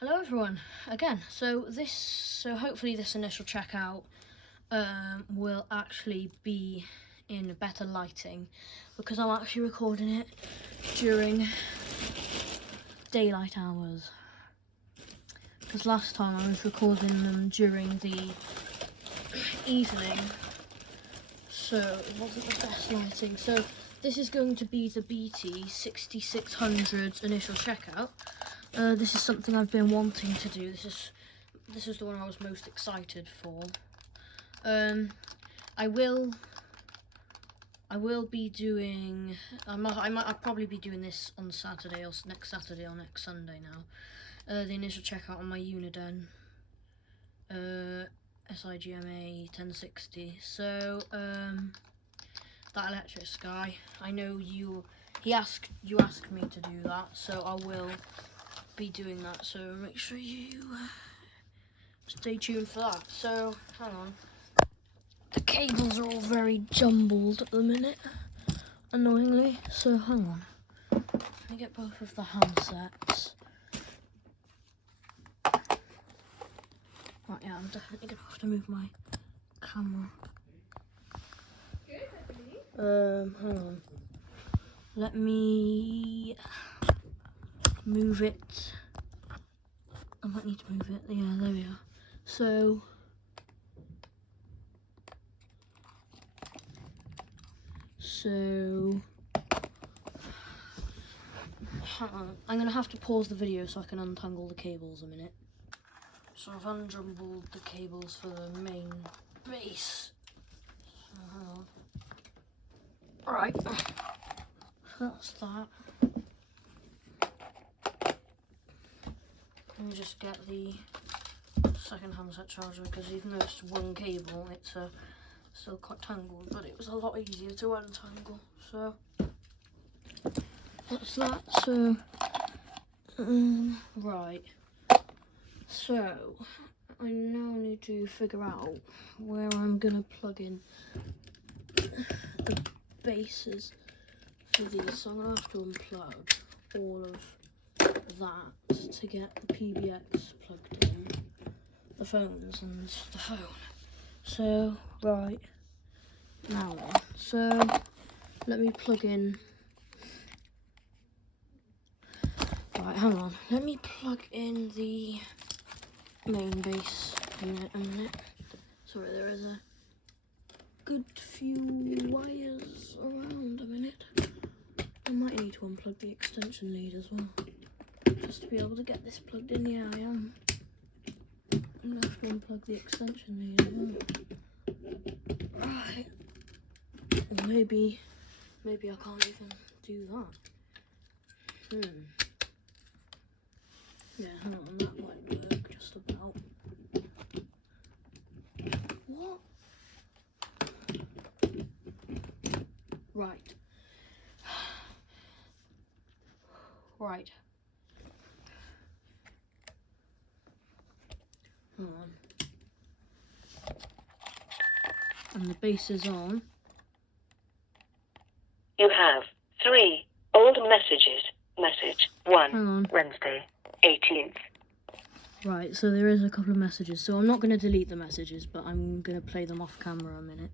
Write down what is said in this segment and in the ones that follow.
Hello everyone, again. So hopefully this initial checkout will actually be in better lighting because I'm actually recording it during daylight hours. Because last time I was recording them during the evening, so it wasn't the best lighting. So this is going to be the BT 6600's initial checkout. This is something I've been wanting to do. This is the one I was most excited for. I will be doing. I'll probably be doing this on Saturday or next Saturday or next Sunday now. The initial checkout on my Uniden SIGMA 1060. So that electric sky. I know you asked me to do that, so I will be doing that, so make sure you stay tuned for that. So hang on, the cables are all very jumbled at the minute, annoyingly, so hang on, let me get both of the handsets. Right, yeah, I'm definitely gonna have to move my camera. Hang on, let me move it. I might need to move it. Yeah, there we are. So hang on. I'm gonna have to pause the video so I can untangle the cables a minute. So I've unjumbled the cables for the main base. So hang on. Right. So that's that. Let me just get the second handset charger because even though it's one cable, it's still quite tangled, but it was a lot easier to untangle. So that's that. So right. So I now need to figure out where I'm gonna plug in the bases for these. So I'm gonna have to unplug all of that to get the PBX plugged in, the phones and the phone. So right now then, so let me plug in. Right, hang on. Let me plug in the main base unit a minute. Sorry, there is a good few wires around a minute. I might need to unplug the extension lead as well, just to be able to get this plugged in. Yeah, I am. I'm gonna have to unplug the extension lead as well. Right. Or maybe I can't even do that. Yeah, hang on, that might work just about. What? Right. Right. Hang on. And the base is on. You have 3 old messages. Message 1, Hang on. Wednesday, 18th. Right, so there is a couple of messages. So I'm not going to delete the messages, but I'm going to play them off camera a minute.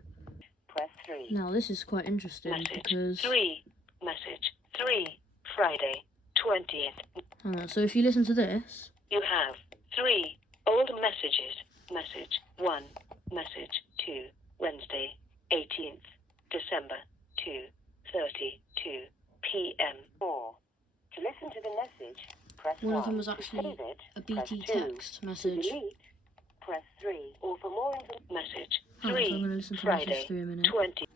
Press 3. Now, this is quite interesting Message because... 3. Message 3. Friday, 20th. Hang on, so if you listen to this... You have 3 old messages. Message 1. Message 2. Wednesday, 18th December, 2:32 p.m. 4. To listen to the message, press 1. One of them was actually a BT text message. To delete, press 3. Or for more information, message 3. So I'm going to listen to Friday, message 3 a minute. 20.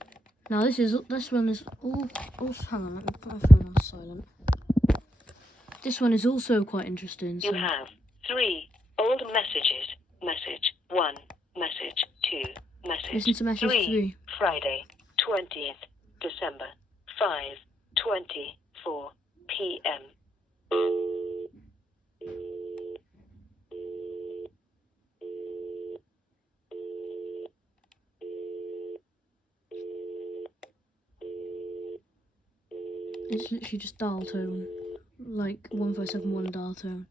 Now this one is all... Oh, hang on, let me put my phone on silent. This one is also quite interesting. So. You have 3 old messages. Message 1. Message 2. Message Listen to message 3. Friday, 20th December, 5:24 p.m. It's literally just dial tone, like 1571 dial tone.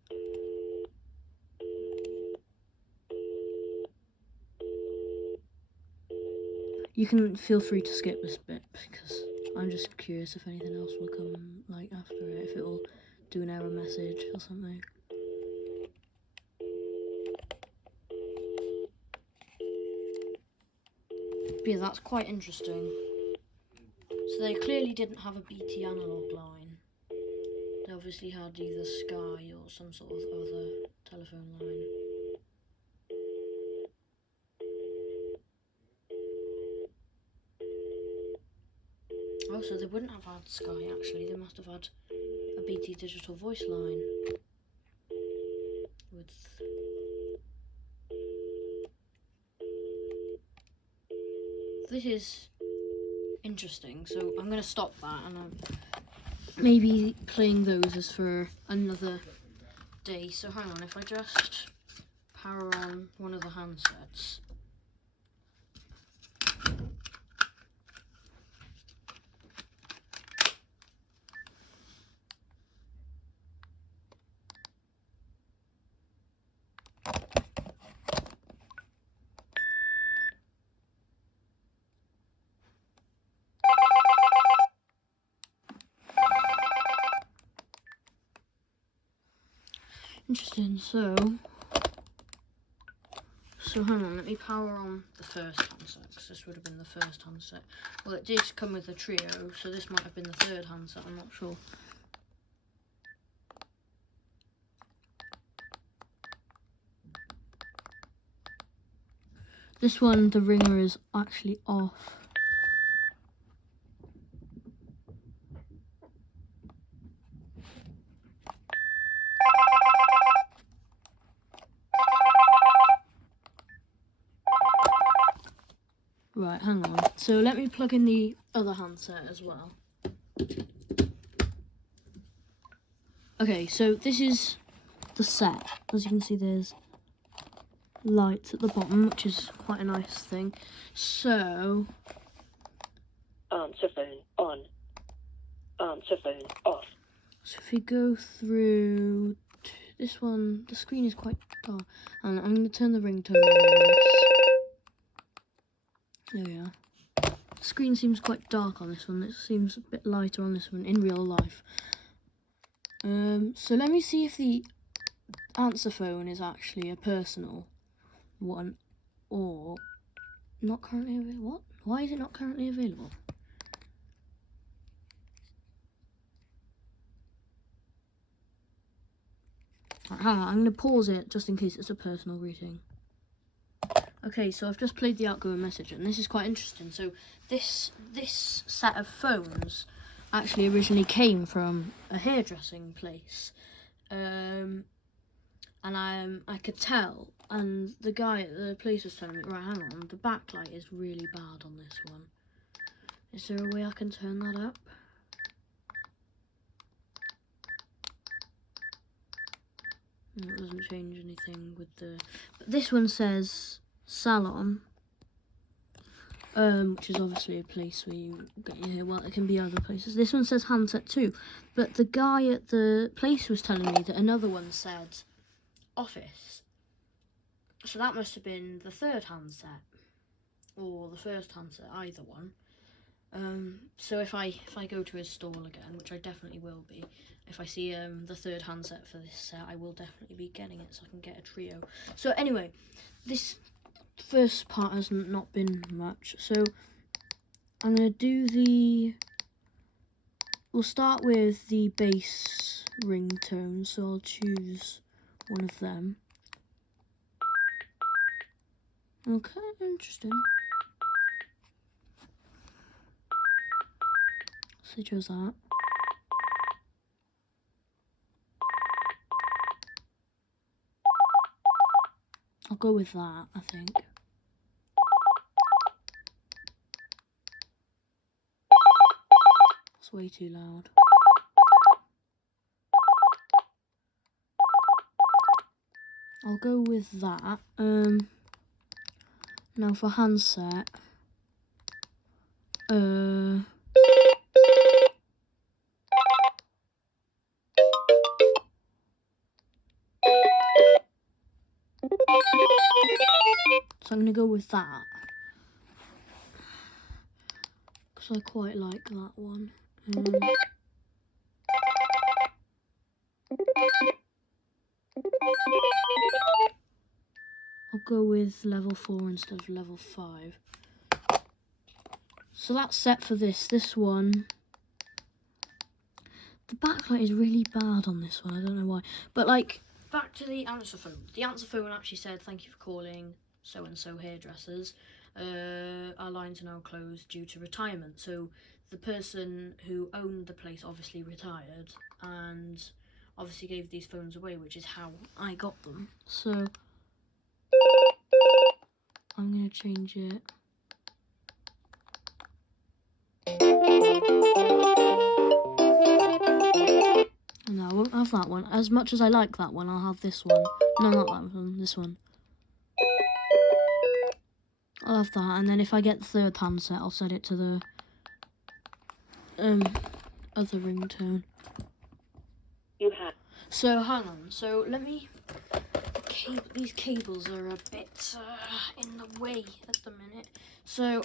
You can feel free to skip this bit because I'm just curious if anything else will come like after it, if it will do an error message or something. But yeah, that's quite interesting. So they clearly didn't have a BT analog line. They obviously had either Sky or some sort of other telephone line. Oh, so they wouldn't have had Sky actually, they must have had a BT digital voice line. With... This is interesting, so I'm going to stop that and maybe playing those is for another day. So hang on, if I just power on one of the handsets. Interesting, so hang on, let me power on the first handset, because this would have been the first handset. Well, it did come with a trio, so this might have been the third handset, I'm not sure. This one, the ringer is actually off. Right, hang on. So let me plug in the other handset as well. Okay, so this is the set. As you can see, there's lights at the bottom, which is quite a nice thing. So... Answer phone on. Answer phone off. So if we go through this one, the screen is quite dark. And I'm going to turn the ringtone on this. There we are. The screen seems quite dark on this one. It seems a bit lighter on this one in real life. So let me see if the answer phone is actually a personal one or not currently available. What? Why is it not currently available? Right, hang on, I'm going to pause it just in case it's a personal greeting. Okay, so I've just played the outgoing message, and this is quite interesting. So this set of phones actually originally came from a hairdressing place, and I could tell. And the guy at the place was telling me, right, hang on, the backlight is really bad on this one. Is there a way I can turn that up? No, it doesn't change anything with the... But this one says salon, which is obviously a place where you get your hair. Well, it can be other places. This one says handset too, but the guy at the place was telling me that another one said office. So that must have been the third handset, or the first handset, either one. So if I go to his stall again, which I definitely will be, if I see the third handset for this set, I will definitely be getting it so I can get a trio. So anyway, this first part has not been much. So I'm going to do we'll start with the bass ringtone, so I'll choose one of them. Okay, interesting. So I chose that. I'll go with that, I think. It's way too loud. I'll go with that. Now for handset. So I'm going to go with that. because I quite like that one. I'll go with level 4 instead of level 5. So that's set for this. This one, the backlight is really bad on this one. I don't know why. But like, back to the answer phone. The answer phone actually said, "Thank you for calling so-and-so hairdressers. Our lines are now closed due to retirement." So the person who owned the place obviously retired and obviously gave these phones away, which is how I got them. So I'm going to change it. No, I won't have that one. As much as I like that one, I'll have this one. No, not that one, this one. I'll have that, and then if I get the third handset, I'll set it to the other ringtone. You have. So hang on. So let me. These cables are a bit in the way at the minute. So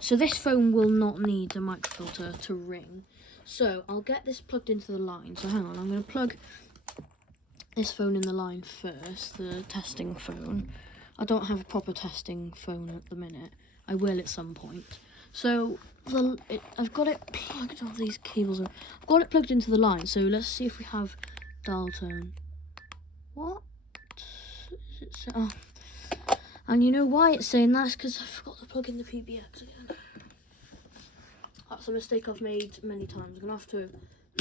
So this phone will not need a microfilter to ring. So I'll get this plugged into the line. So hang on, I'm going to plug this phone in the line first, the testing phone. I don't have a proper testing phone at the minute. I will at some point. So I've got it plugged. Oh, these cables are. I've got it plugged into the line. So let's see if we have dial tone. What? Oh. And you know why it's saying that? It's because I forgot to plug in the PBX again. That's a mistake I've made many times. I'm going to have to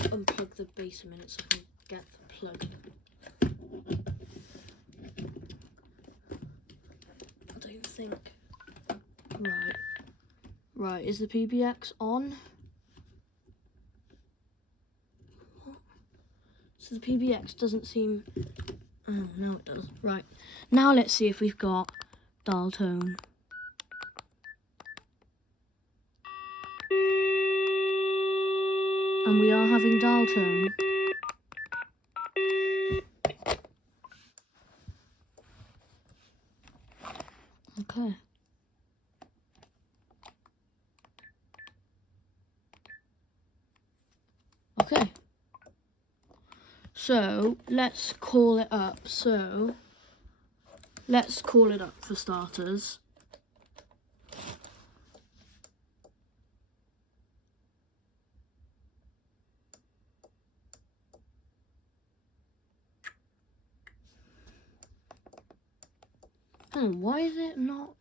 unplug the base a minute so I can get the plug. I don't think. Right, is the PBX on? What? So the PBX doesn't seem... Oh, no it does. Right, now let's see if we've got dial tone. And we are having dial tone. Okay. Okay. So let's call it up. So let's call it up for starters. Hang on, why is it not?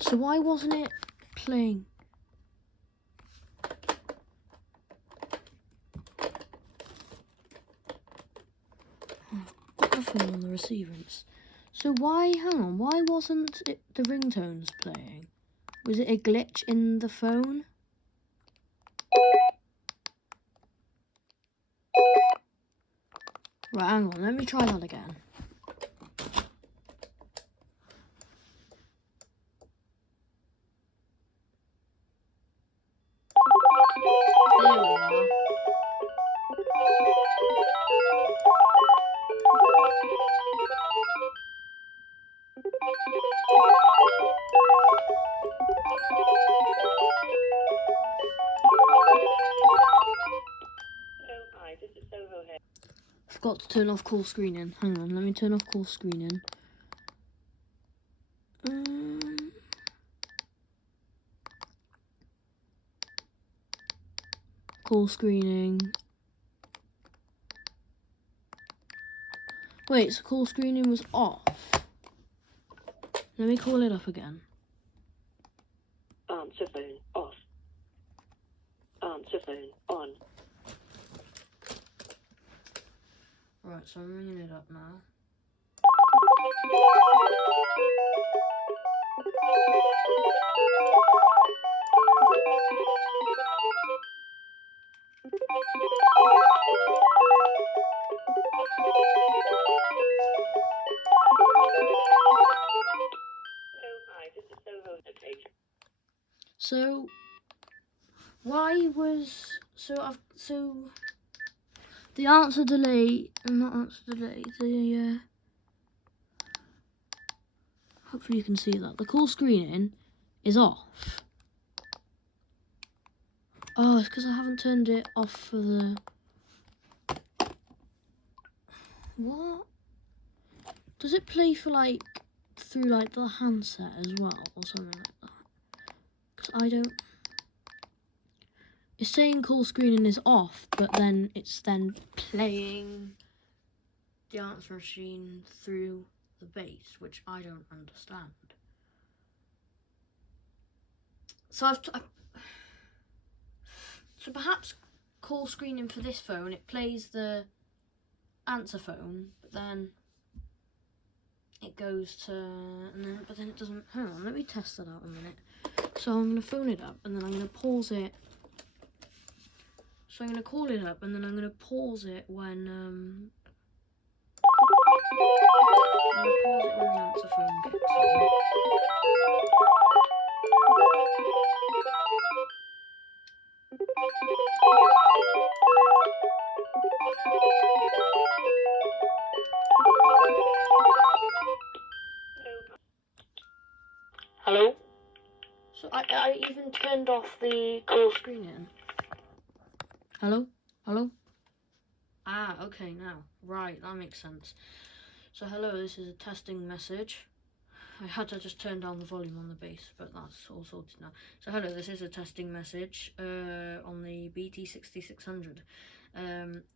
So why wasn't it playing? Got nothing on the receiver. So why, hang on, why wasn't it the ringtones playing? Was it a glitch in the phone? Right, hang on, let me try that again. There we are. Hi, this is Soho here. Forgot to turn off call screening. Hang on, let me turn off call screening. Call screening. Wait, so call screening was off. Let me call it up again. Answer phone off. Answer phone on. Right, so I'm ringing it up now. Hi, this is Soho. Okay. The answer delay, not answer delay, the, hopefully you can see that. The call screening is off. Oh, it's because I haven't turned it off for the... What? Does it play for, like, through, like, the handset as well, or something like that? Because I don't... It's saying call screening is off, but then it's then playing the answer machine through the base, which I don't understand. So so perhaps call screening for this phone, it plays the answer phone, but then it goes to, but then it doesn't. Hang on, let me test that out a minute. So I'm gonna phone it up, and then I'm gonna pause it. So I'm gonna call it up, and then I'm gonna pause it when I'm gonna pause it when the answer phone gets on. Hello? So I even turned off the call screening. Hello? Hello? Ah, okay, now. Right, that makes sense. So hello, this is a testing message. I had to just turn down the volume on the bass, but that's all sorted now. So hello, this is a testing message on the BT6600.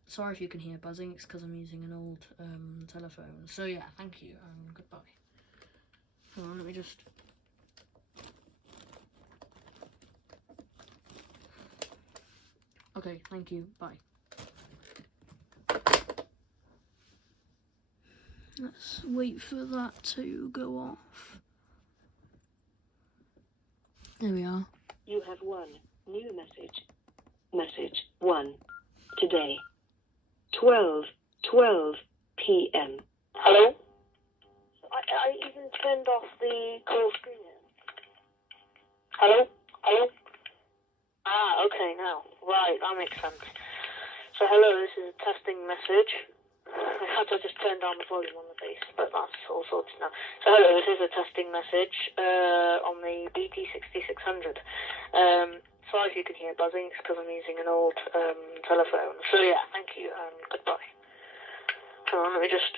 Sorry if you can hear buzzing, it's because I'm using an old telephone. So yeah, thank you, goodbye. Hold on, let me just... Okay, thank you, bye. Let's wait for that to go off. There we are. You have one new message. Message 1. Today. 12:12 p.m. Hello? I even turned off the call screening. Hello? Hello? Ah, okay, now. Right, that makes sense. So hello, this is a testing message. I had to just turn down the volume on the bass, but that's all sorted now. So hello, this is a testing message on the BT6600. Sorry if you can hear buzzing, it's because I'm using an old telephone. So yeah, thank you, and goodbye. Hold on, let me just...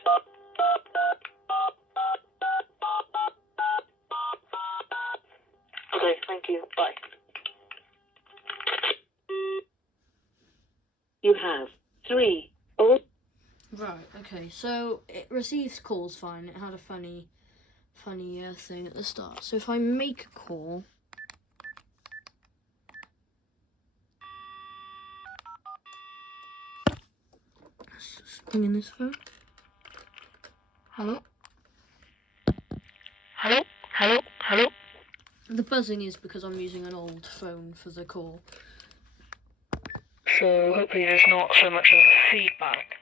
Okay, thank you, bye. You have 3 old... Right, okay, so it receives calls fine. It had a funny thing at the start. So if I make a call... Let's just ping in this phone. Hello? Hello? Hello? Hello? The buzzing is because I'm using an old phone for the call. So hopefully there's not so much of feedback.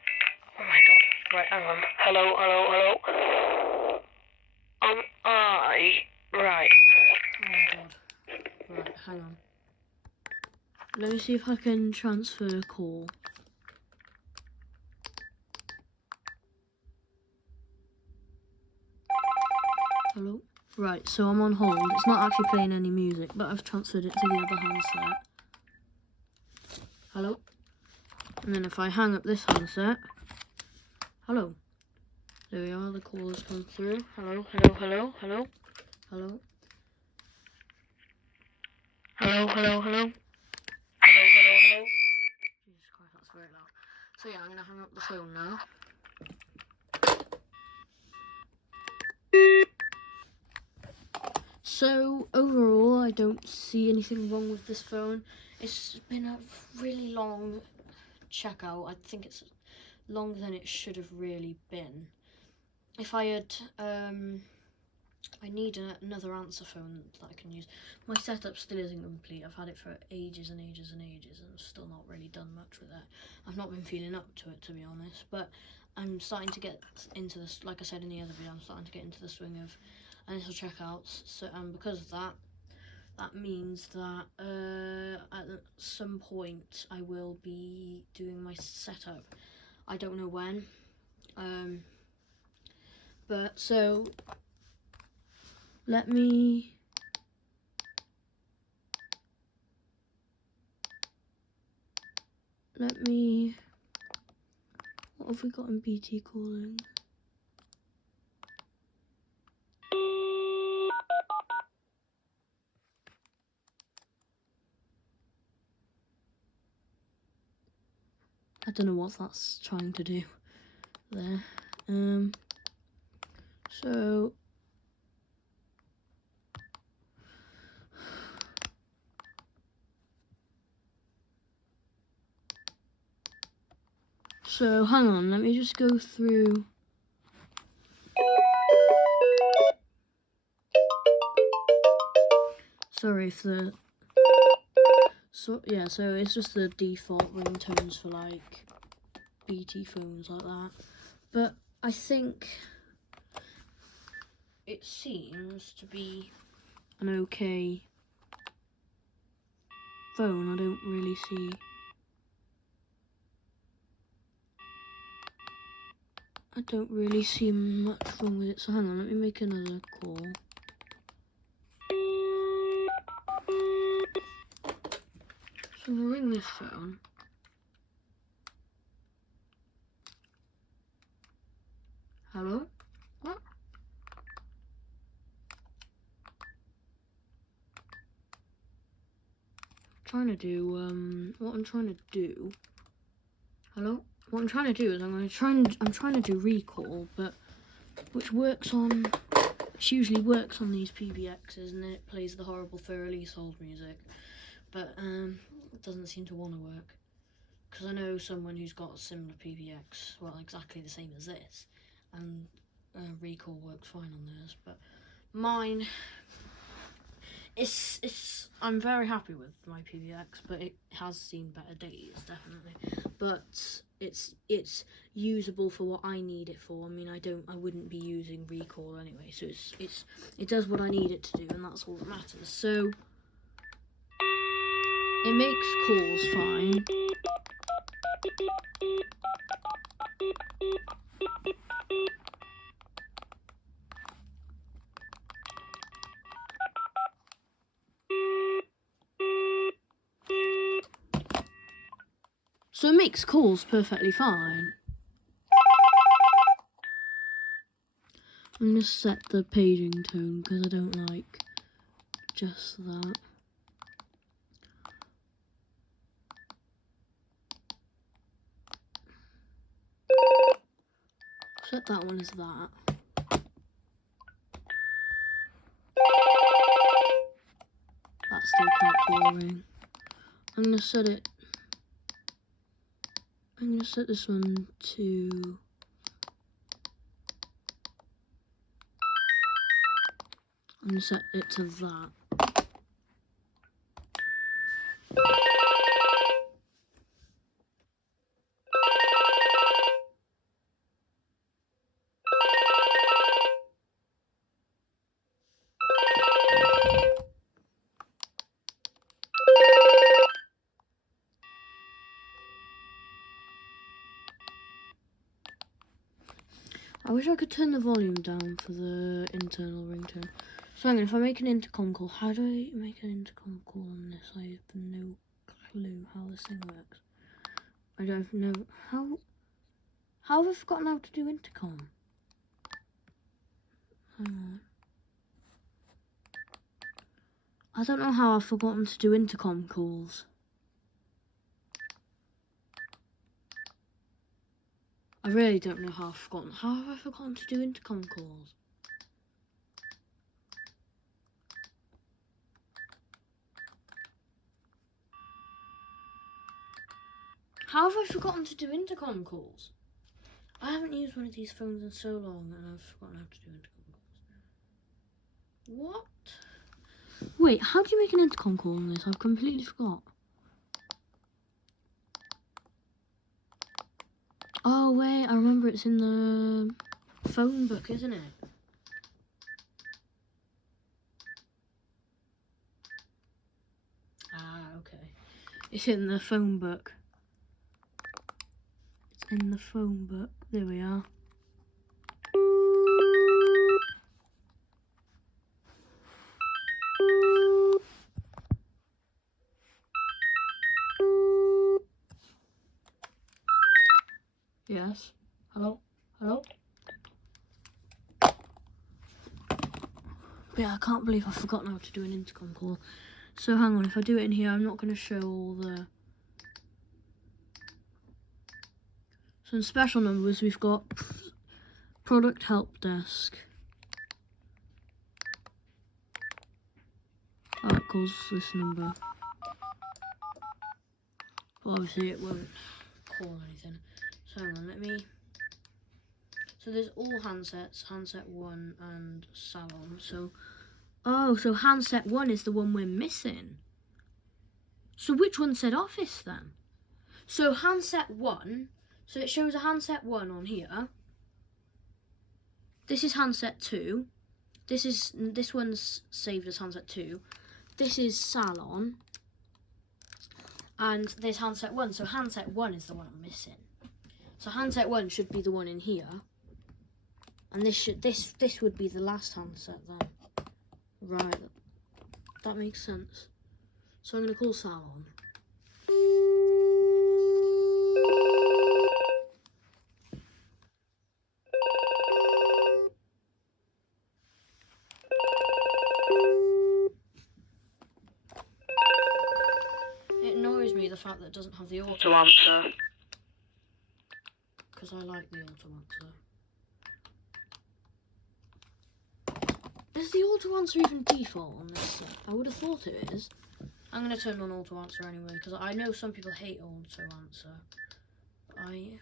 Oh my god. Right, hang on. Hello, hello, hello. Right. Oh my god. Right, hang on. Let me see if I can transfer a call. Hello? Right, so I'm on hold. It's not actually playing any music, but I've transferred it to the other handset. Hello? And then if I hang up this handset... Hello? There we are, the call has come through. Hello, hello, hello, hello? Hello? Hello, hello, hello? Hello, hello, hello? Jesus Christ, that's very loud. So yeah, I'm going to hang up the phone now. So overall, I don't see anything wrong with this phone. It's been a really long checkout. I think it's longer than it should have really been. If I had, I need another answer phone that I can use. My setup still isn't complete. I've had it for ages and ages and ages, and I've still not really done much with it. I've not been feeling up to it, to be honest, but I'm starting to get into this, like I said in the other video, I'm starting to get into the swing of initial checkouts. So, because of that, that means that at some point I will be doing my setup I don't know when. But so let me what have we got in BT calling? I don't know what that's trying to do there. So hang on, let me just go through. Sorry if the so it's just the default ringtones for like BT phones like that. But I think it seems to be an okay phone. I don't really see much wrong with it. So hang on, let me make another call. So I'm gonna ring this phone. Hello? What? What I'm trying to do. Hello? What I'm trying to do is I'm trying to do recall, but which usually works on these PBXs, and then it plays the horrible thoroughly sold music. But it doesn't seem to want to work. Because I know someone who's got a similar PBX, well, exactly the same as this, and recall works fine on theirs. But mine, I'm very happy with my PBX, but it has seen better days, definitely. But it's usable for what I need it for. I mean, I wouldn't be using recall anyway, so it does what I need it to do, and that's all that matters. So it makes calls fine. So it makes calls perfectly fine. I'm going to set the paging tone because I don't like just that. Set that one as that. That's still quite boring. I'm going to set this one to... I'm going to set it to that. I wish I could turn the volume down for the internal ringtone. So hang on, if I make an intercom call, how do I make an intercom call on this? I have no clue how this thing works. I don't know how have I forgotten how to do intercom? Hang on. I don't know how I've forgotten to do intercom calls. I really don't know how I've forgotten. How have I forgotten to do intercom calls? How have I forgotten to do intercom calls? I haven't used one of these phones in so long and I've forgotten how to do intercom calls. What? Wait, how do you make an intercom call on this? I've completely forgot. Oh wait, I remember it's in the phone book, isn't it? Ah, okay. It's in the phone book. It's in the phone book. There we are. Yes. Hello? Hello? Yeah, I can't believe I've forgotten how to do an intercom call. So hang on, if I do it in here, I'm not going to show all the... So in special numbers, we've got product help desk. That calls this number. But obviously it won't call anything. So hang on, let me... So there's all handsets, handset 1 and salon. So, oh, so handset 1 is the one we're missing. So which one said office then? So handset 1, so it shows a handset 1 on here. This is handset 2. This one's saved as handset 2. This is salon. And there's handset 1. So handset 1 is the one I'm missing. So handset 1 should be the one in here. And this would be the last handset then. Right. That makes sense. So I'm gonna call salon. It annoys me the fact that it doesn't have the auto answer. Because I like the auto answer. Is the auto answer even default on this set? I would have thought it is. I'm going to turn on auto answer anyway, because I know some people hate auto answer. I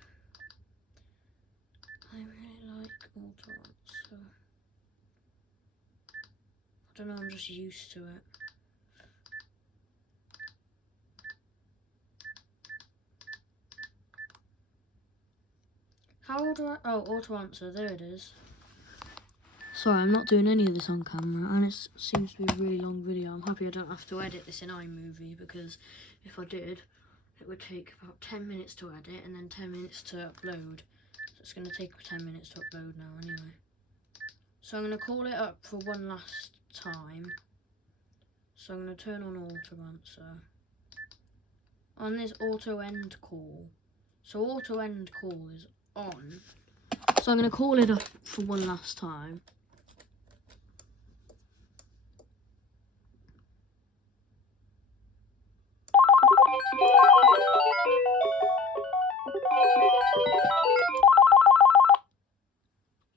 really like auto answer. I don't know, I'm just used to it. How do I... Oh, auto answer, there it is. Sorry, I'm not doing any of this on camera, and it seems to be a really long video. I'm happy I don't have to edit this in iMovie, because if I did, it would take about 10 minutes to edit, and then 10 minutes to upload. So it's going to take 10 minutes to upload now anyway. So I'm going to call it up for one last time. So I'm going to turn on auto answer. On this auto end call. So auto end call is on. So I'm going to call it up for one last time.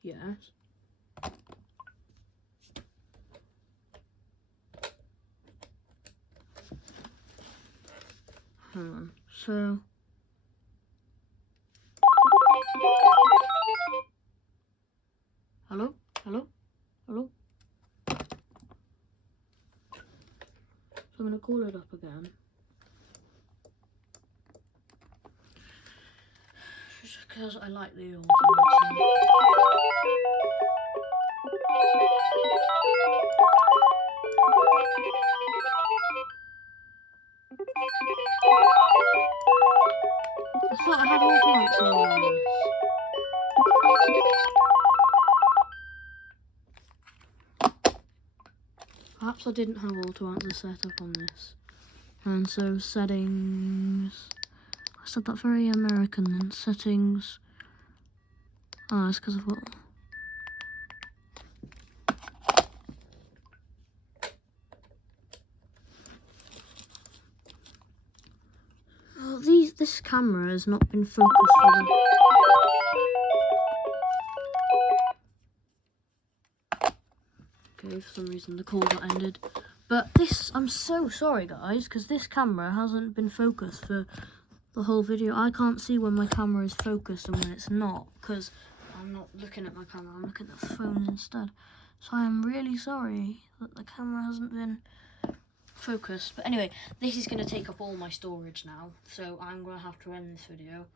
Yes. Hang on. So hello? Hello? Hello? So I'm gonna call it up again. Just because I like the auto answer. I thought I had auto answer on this. Perhaps I didn't have auto answer set up on this. And so settings. I said that very American then. Settings. Oh, it's because of what? Oh, this camera has not been focused for the... Okay, for some reason the call got ended. But this, I'm so sorry guys, because this camera hasn't been focused for the whole video. I can't see when my camera is focused and when it's not, because I'm not looking at my camera, I'm looking at the phone instead. So I am really sorry that the camera hasn't been focused. But anyway, this is going to take up all my storage now, so I'm going to have to end this video.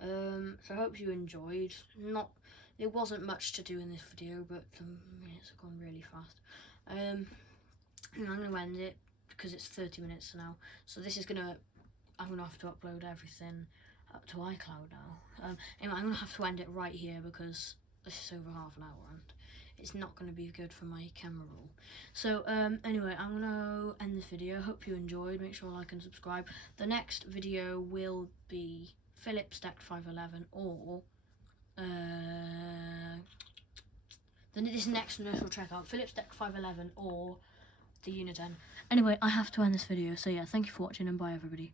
So I hope you enjoyed. There wasn't much to do in this video, but the minutes have gone really fast. And I'm going to end it because it's 30 minutes now. So this is I'm going to have to upload everything, up to iCloud now. Anyway, I'm going to have to end it right here because this is over half an hour and it's not going to be good for my camera roll. So anyway, I'm going to end this video. Hope you enjoyed. Make sure to like and subscribe. The next video will be Philips Deck 511 or this next one we'll check out Philips Deck 511 or the Unit 10. Anyway, I have to end this video. So yeah, thank you for watching and bye everybody.